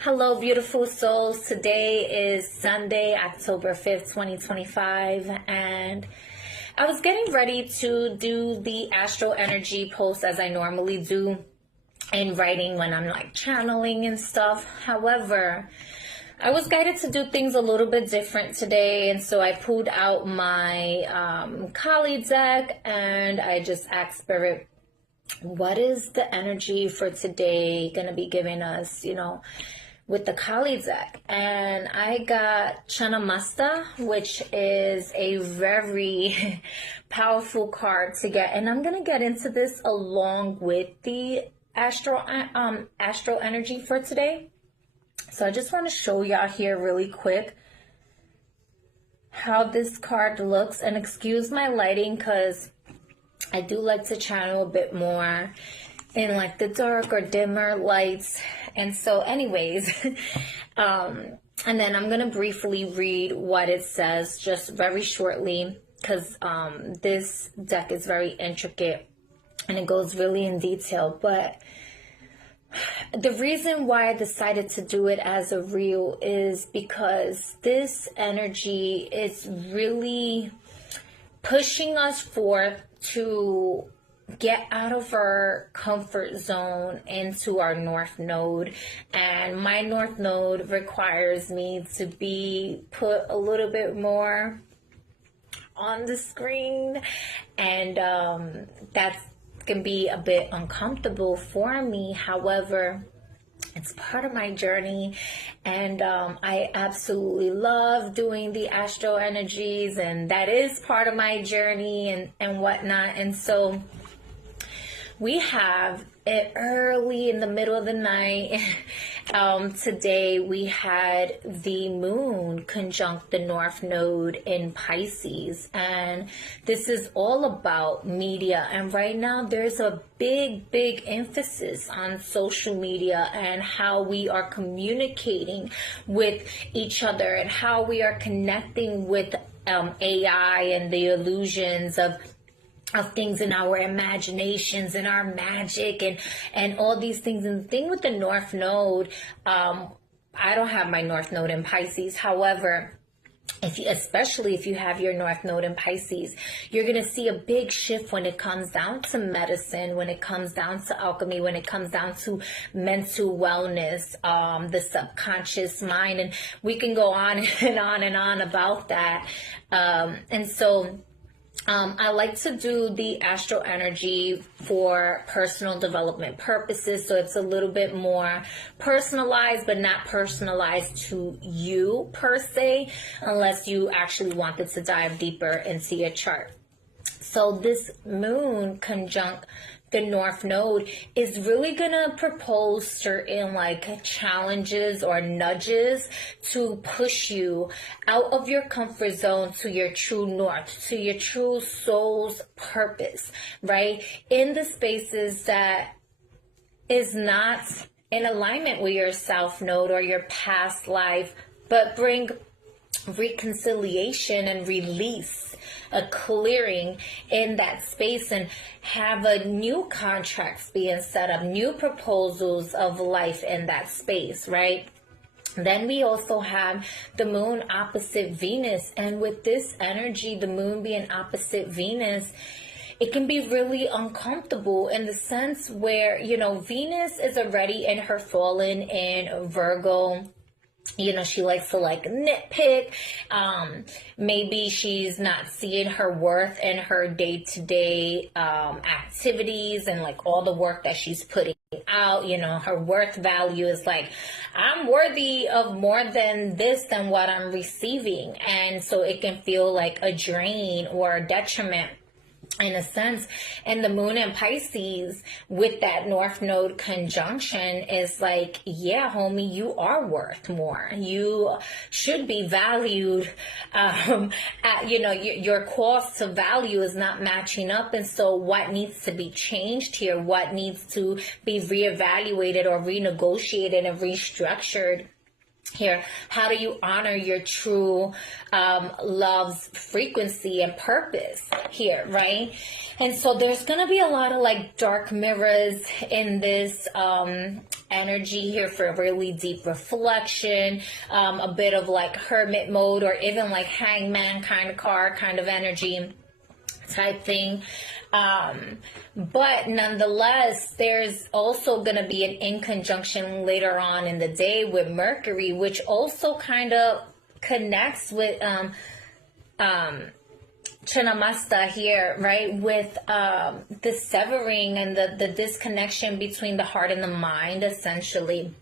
Hello, beautiful souls. Today is Sunday, October 5th, 2025, and I was getting ready to do the Astro energy post as I normally do in writing when I'm like channeling and stuff. However, I was guided to do things a little bit different today, and so I pulled out my Kali deck and I just asked Spirit, what is the energy for today going to be giving us, with the Kali deck? And I got Chanamasta, which is a very powerful card to get. And I'm going to get into this along with the Astro energy for today. So I just want to show y'all here really quick how this card looks. And excuse my lighting because I do like to channel a bit more in like the dark or dimmer lights. And so anyways, and then I'm going to briefly read what it says just very shortly because this deck is very intricate and it goes really in detail. But the reason why I decided to do it as a reel is because this energy is really pushing us forth to get out of our comfort zone into our north node. And my north node requires me to be put a little bit more on the screen, and that can be a bit uncomfortable for me. However, it's part of my journey, and I absolutely love doing the Astro energies, and that is part of my journey and whatnot. And so we have it early in the middle of the night. Today we had the moon conjunct the north node in Pisces, and this is all about media. And right now there's a big emphasis on social media and how we are communicating with each other and how we are connecting with AI and the illusions of things in our imaginations and our magic and all these things. And the thing with the North Node, I don't have my North Node in Pisces. However, especially if you have your North Node in Pisces, you're going to see a big shift when it comes down to medicine, when it comes down to alchemy, when it comes down to mental wellness, the subconscious mind. And we can go on and on and on about that. And so I like to do the Astro energy for personal development purposes. So it's a little bit more personalized, but not personalized to you per se, unless you actually wanted to dive deeper into your chart. So this moon conjunct the North Node is really going to propose certain like challenges or nudges to push you out of your comfort zone to your true north, to your true soul's purpose, right? In the spaces that is not in alignment with your South Node or your past life, but bring reconciliation and release, a clearing in that space, and have a new contracts being set up, new proposals of life in that space, right? Then we also have the moon opposite Venus, and with this energy, the moon being opposite Venus, it can be really uncomfortable in the sense where, Venus is already in her fallen in Virgo. She likes to like nitpick. Maybe she's not seeing her worth in her day-to-day activities and like all the work that she's putting out. Her worth value is like, I'm worthy of more than this than what I'm receiving. And so it can feel like a drain or a detriment in a sense. And the moon in Pisces with that North Node conjunction is like, yeah, homie, you are worth more. You should be valued. Your cost to value is not matching up. And so what needs to be changed here? What needs to be reevaluated or renegotiated and restructured here. How do you honor your true love's frequency and purpose here, right? And so there's going to be a lot of like dark mirrors in this energy here for really deep reflection, a bit of like hermit mode, or even like hangman kind of card kind of energy type thing. But nonetheless, there's also going to be an in conjunction later on in the day with Mercury, which also kind of connects with Chinamasta here, right? With the severing and the disconnection between the heart and the mind, essentially,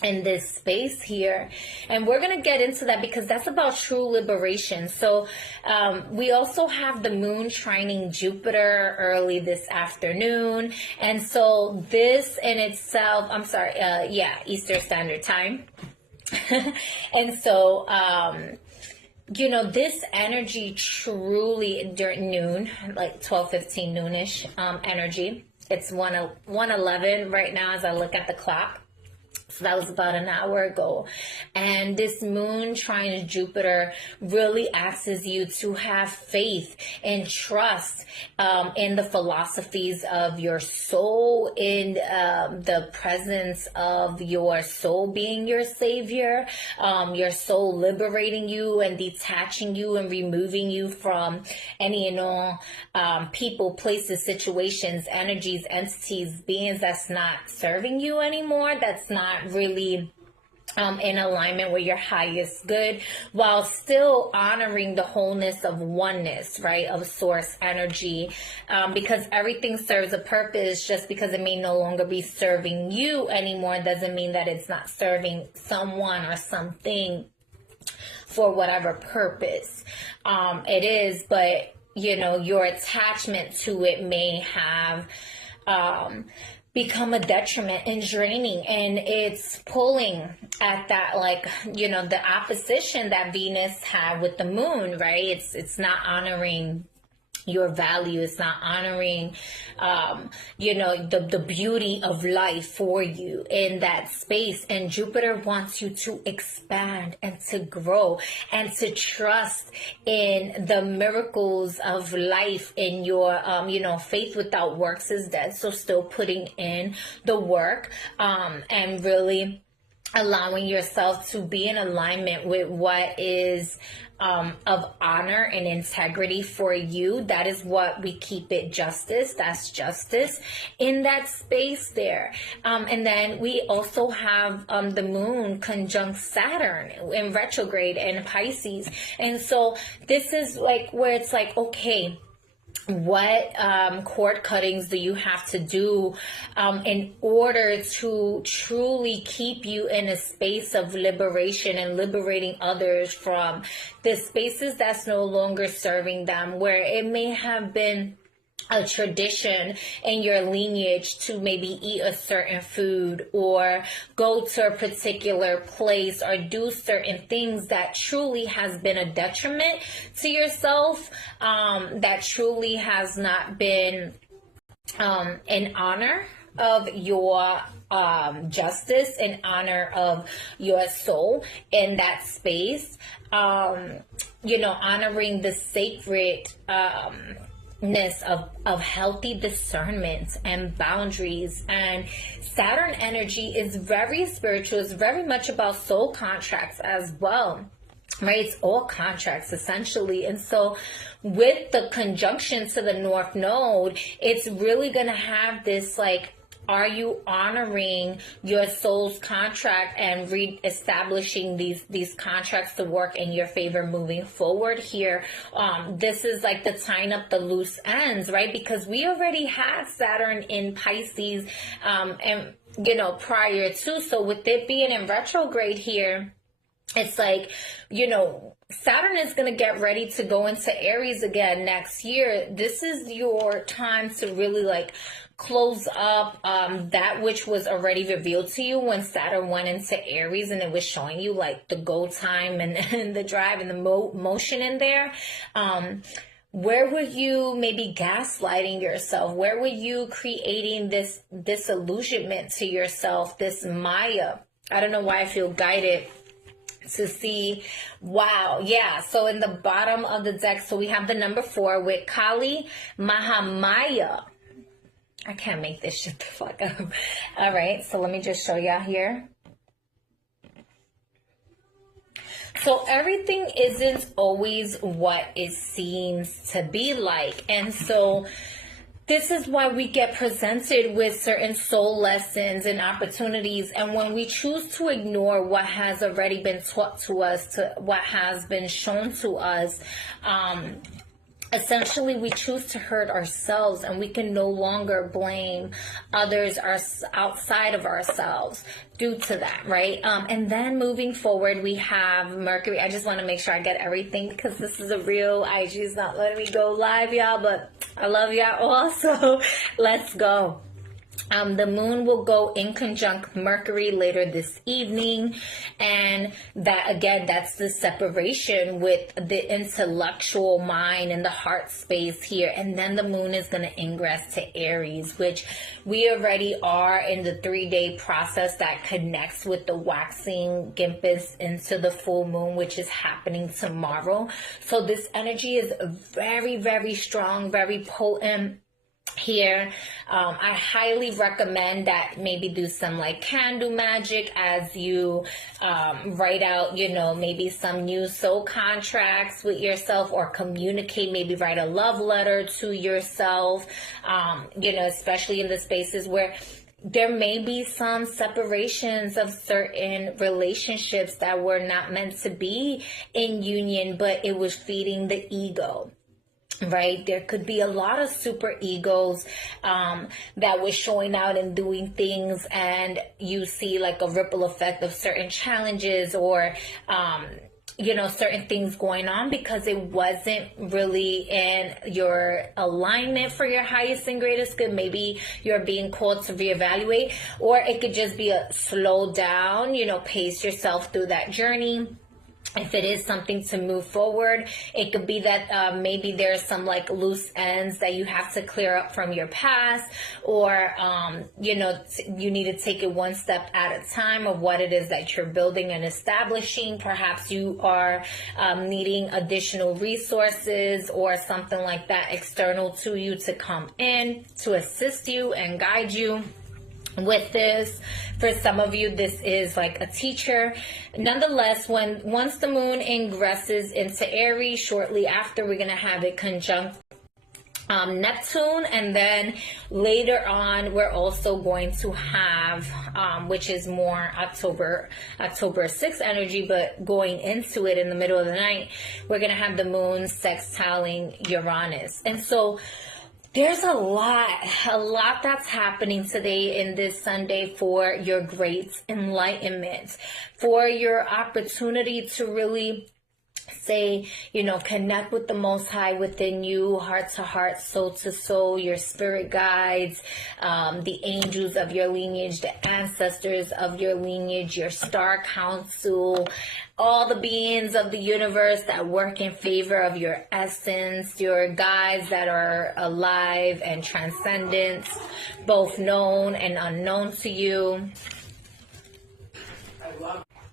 in this space here. And we're going to get into that because that's about true liberation. So we also have the moon trining Jupiter early this afternoon. And so this in itself, Eastern Standard Time. And so, you know, this energy truly during noon, like 12:15 noonish energy. It's 1:11 right now as I look at the clock. So that was about an hour ago. And this moon trine Jupiter really asks you to have faith and trust in the philosophies of your soul, in the presence of your soul being your savior, your soul liberating you and detaching you and removing you from any and all people, places, situations, energies, entities, beings that's not serving you anymore, that's not really in alignment with your highest good, while still honoring the wholeness of oneness, right, of source energy, because everything serves a purpose. Just because it may no longer be serving you anymore doesn't mean that it's not serving someone or something for whatever purpose it is. But, you know, your attachment to it may have become a detriment and draining, and it's pulling at that, like, you know, the opposition that Venus had with the moon, right? It's not honoring your value. It's not honoring, you know, the beauty of life for you in that space. And Jupiter wants you to expand and to grow and to trust in the miracles of life, in your, you know, faith without works is dead. So still putting in the work, and really allowing yourself to be in alignment with what is of honor and integrity for you. That is what we keep it justice. That's justice in that space there. And then we also have the moon conjunct Saturn in retrograde in Pisces. And so this is like where it's like, okay, what cord cuttings do you have to do in order to truly keep you in a space of liberation and liberating others from the spaces that's no longer serving them, where it may have been a tradition in your lineage to maybe eat a certain food or go to a particular place or do certain things that truly has been a detriment to yourself, that truly has not been in honor of your justice, in honor of your soul in that space, you know, honoring the sacred of healthy discernment and boundaries. And Saturn energy is very spiritual. It's very much about soul contracts as well, right? It's all contracts essentially. And so with the conjunction to the North Node, it's really going to have this, like, are you honoring your soul's contract and re-establishing these contracts to work in your favor moving forward here? This is like the tying up the loose ends, right? Because we already had Saturn in Pisces, and, you know, prior to. So with it being in retrograde here, it's like, you know, Saturn is going to get ready to go into Aries again next year. This is your time to really, like, close up that which was already revealed to you when Saturn went into Aries, and it was showing you, like, the go time and the drive and the motion in there. Where were you maybe gaslighting yourself? Where were you creating this disillusionment to yourself, this Maya? I don't know why I feel guided to see. Wow. Yeah. So in the bottom of the deck, so we have the number 4 with Kali Mahamaya. I can't make this shit the fuck up. All right. So let me just show y'all here. So everything isn't always what it seems to be like. And so this is why we get presented with certain soul lessons and opportunities. And when we choose to ignore what has already been taught to us, to what has been shown to us, essentially we choose to hurt ourselves, and we can no longer blame others outside of ourselves due to that, right? And then moving forward, we have Mercury. I just want to make sure I get everything because this is a real IG's not letting me go live, y'all, but I love y'all all, so let's go. The moon will go in conjunct Mercury later this evening, and that again, that's the separation with the intellectual mind and the heart space here. And then the moon is going to ingress to Aries, which we already are in the 3-day process that connects with the waxing gimpus into the full moon, which is happening tomorrow. So this energy is very, very strong, very potent here. I highly recommend that maybe do some like candle magic as you write out, you know, maybe some new soul contracts with yourself, or communicate, maybe write a love letter to yourself, you know, especially in the spaces where there may be some separations of certain relationships that were not meant to be in union, but it was feeding the ego. Right? There could be a lot of super egos that was showing out and doing things, and you see like a ripple effect of certain challenges or you know, certain things going on because it wasn't really in your alignment for your highest and greatest good. Maybe you're being called to reevaluate, or it could just be a slow down, you know, pace yourself through that journey. If it is something to move forward, it could be that maybe there's some like loose ends that you have to clear up from your past, or, you know, you need to take it one step at a time of what it is that you're building and establishing. Perhaps you are needing additional resources or something like that external to you to come in to assist you and guide you with this. For some of you, this is like a teacher. Nonetheless, once the moon ingresses into Aries, shortly after, we're going to have it conjunct Neptune, and then later on we're also going to have which is more October 6th energy, but going into it in the middle of the night, we're going to have the moon sextiling Uranus. And so there's a lot that's happening today in this Sunday for your great enlightenment, for your opportunity to really say, you know, connect with the Most High within you, heart to heart, soul to soul, your spirit guides, the angels of your lineage, the ancestors of your lineage, your star council, all the beings of the universe that work in favor of your essence, your guides that are alive and transcendent, both known and unknown to you.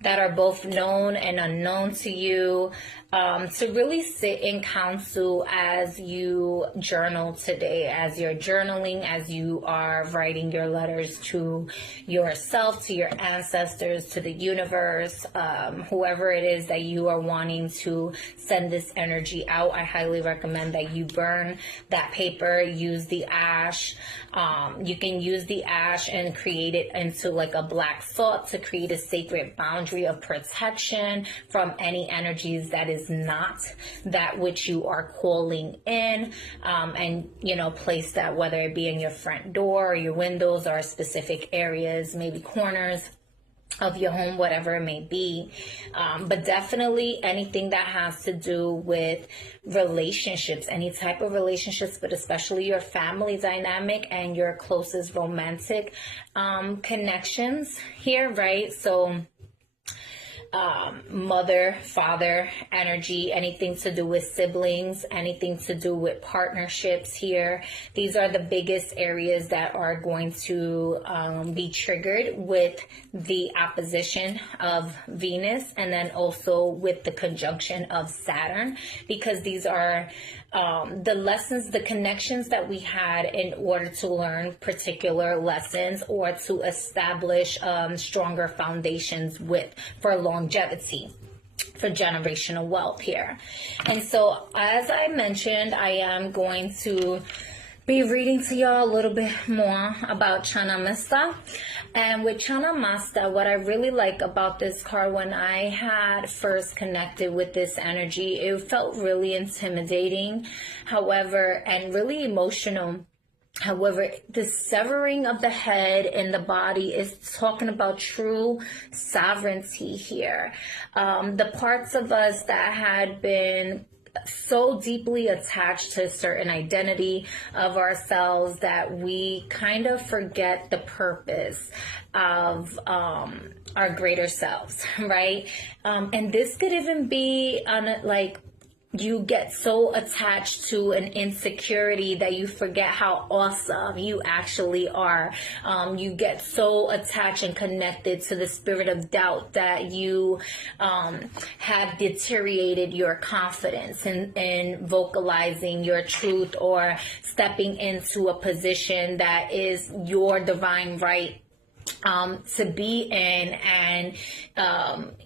That are both known and unknown to you, to really sit in council as you journal today, as you're journaling, as you are writing your letters to yourself, to your ancestors, to the universe, whoever it is that you are wanting to send this energy out. I highly recommend that you burn that paper, use the ash. You can use the ash and create it into like a black salt to create a sacred boundary of protection from any energies that is not that which you are calling in, and, you know, place that, whether it be in your front door or your windows or specific areas, maybe corners of your home, whatever it may be. But definitely anything that has to do with relationships, any type of relationships, but especially your family dynamic and your closest romantic connections here, right? So mother, father energy, anything to do with siblings, anything to do with partnerships here. These are the biggest areas that are going to be triggered with the opposition of Venus, and then also with the conjunction of Saturn, because these are the lessons, the connections that we had in order to learn particular lessons or to establish stronger foundations for longevity, for generational wealth here. And so, as I mentioned, I am going to be reading to y'all a little bit more about Chanamasta. And with Chanamasta, what I really like about this card, when I had first connected with this energy, it felt really intimidating, however, and really emotional. However, the severing of the head and the body is talking about true sovereignty here. The parts of us that had been so deeply attached to a certain identity of ourselves that we kind of forget the purpose of our greater selves, right? And this could even be on like, you get so attached to an insecurity that you forget how awesome you actually are. You get so attached and connected to the spirit of doubt that you have deteriorated your confidence in vocalizing your truth or stepping into a position that is your divine right to be in, and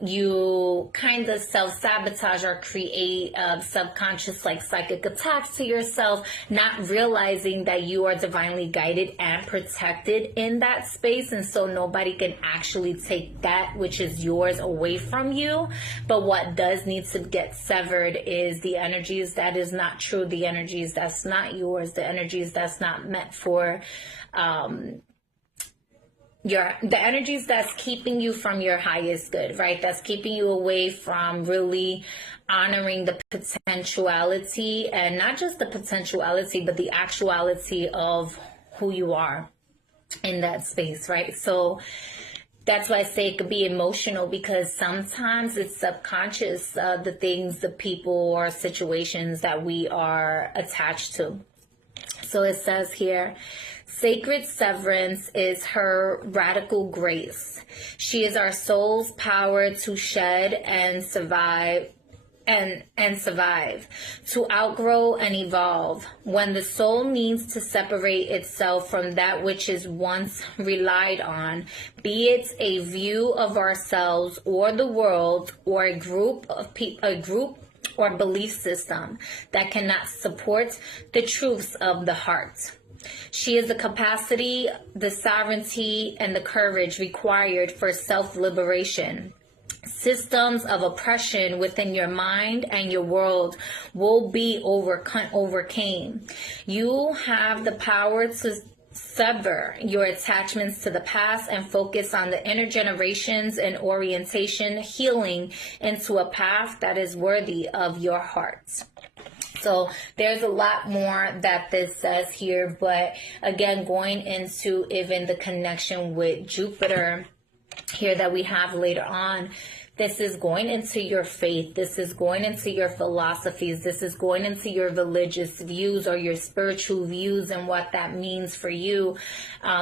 you kind of self-sabotage or create subconscious like psychic attacks to yourself, not realizing that you are divinely guided and protected in that space, and so nobody can actually take that which is yours away from you. But what does need to get severed is the energies that is not true, the energies that's not yours, the energies that's not meant for the energies that's keeping you from your highest good, right? That's keeping you away from really honoring the potentiality, and not just the potentiality, but the actuality of who you are in that space, right? So that's why I say it could be emotional, because sometimes it's subconscious, the things, the people, or situations that we are attached to. So it says here, sacred severance is her radical grace. She is our soul's power to shed and survive, to outgrow and evolve. When the soul needs to separate itself from that which is once relied on, be it a view of ourselves or the world, or a group or belief system that cannot support the truths of the heart. She is the capacity, the sovereignty, and the courage required for self-liberation. Systems of oppression within your mind and your world will be overcame. You have the power to sever your attachments to the past and focus on the inner generations and orientation, healing into a path that is worthy of your heart. So there's a lot more that this says here, but again, going into even the connection with Jupiter here that we have later on, this is going into your faith. This is going into your philosophies. This is going into your religious views or your spiritual views and what that means for you.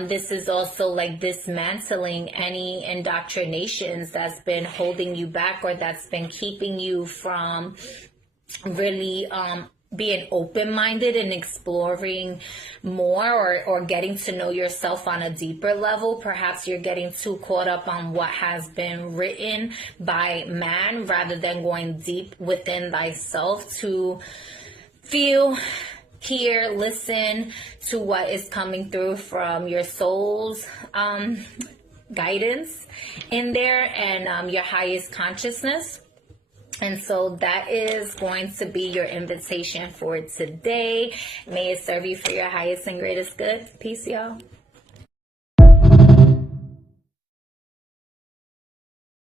This is also like dismantling any indoctrinations that's been holding you back, or that's been keeping you from really being open-minded and exploring more, or getting to know yourself on a deeper level. Perhaps you're getting too caught up on what has been written by man rather than going deep within thyself to feel, hear, listen to what is coming through from your soul's guidance in there, and your highest consciousness. And so that is going to be your invitation for today. May it serve you for your highest and greatest good. Peace, y'all.